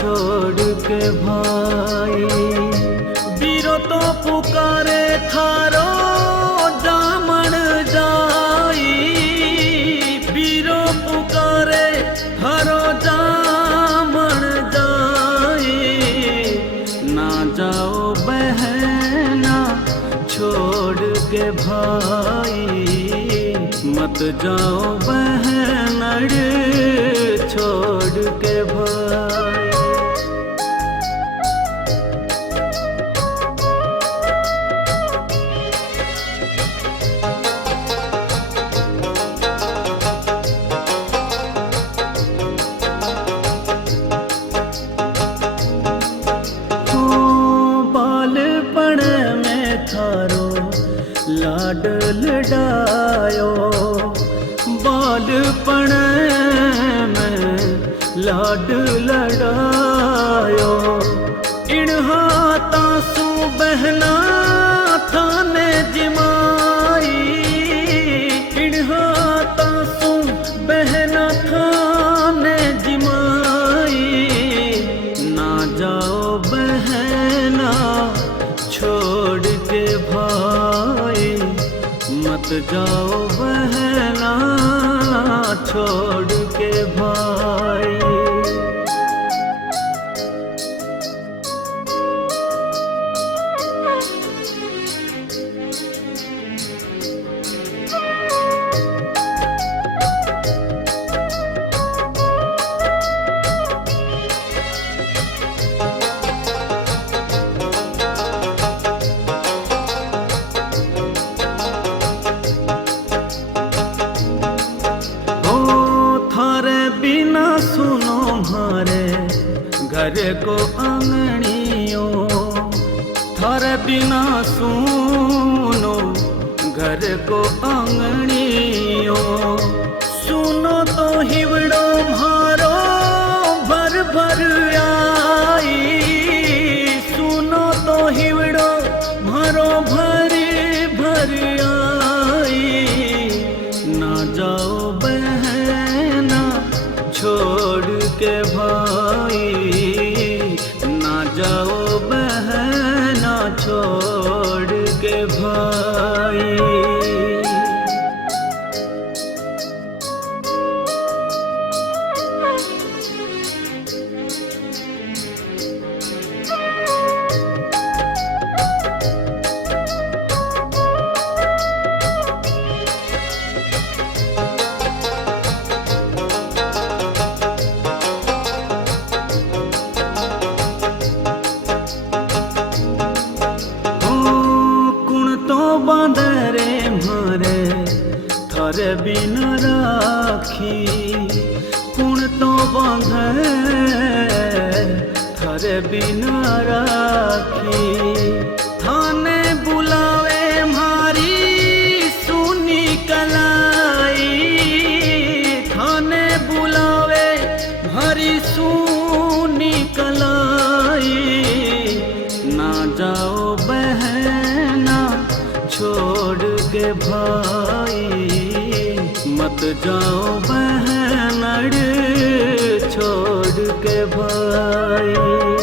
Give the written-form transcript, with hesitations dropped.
छोड़ के भाई। बीरो तो पुकारे थारो जामण जाई, बीरो पुकारे थारो जामण जाई। ना जाओ बहना छोड़ के भाई, मत जाओ बहनड़ छोड़ के भाई। बालपण में थारो लाड लडायो, बालपण में लाड लडायो। इन हाथा सू बहना थाने जिमाई, इन हाथा सू बहना थाने जिमाई। ना जाओ बहना छोड़ के भाई, मत जाओ बहना छोड़ के भाई। बिना सुनो मारे घर को आंगनियो, थारे बिना सुनो घर को आंगनियो। सुनो तो हिवड़ो मारो भर भर आई, सुनो तो हिवड़ो मारो भर भर आई। ना जाओ बहना छोड़ के भाई, ना जाओ बहना छोड़ के भाई। बांधरे मारे थारे बिना राखी, कुण तो बांधे थारे बिना राखी। थाने बुलावे मारी सुनी कलाई, थाने बुलावे मारी सुनी कलाई। ना जाओ बहना छोड़ के भाई, मत जाओ बहनड़ छोड़ के भाई।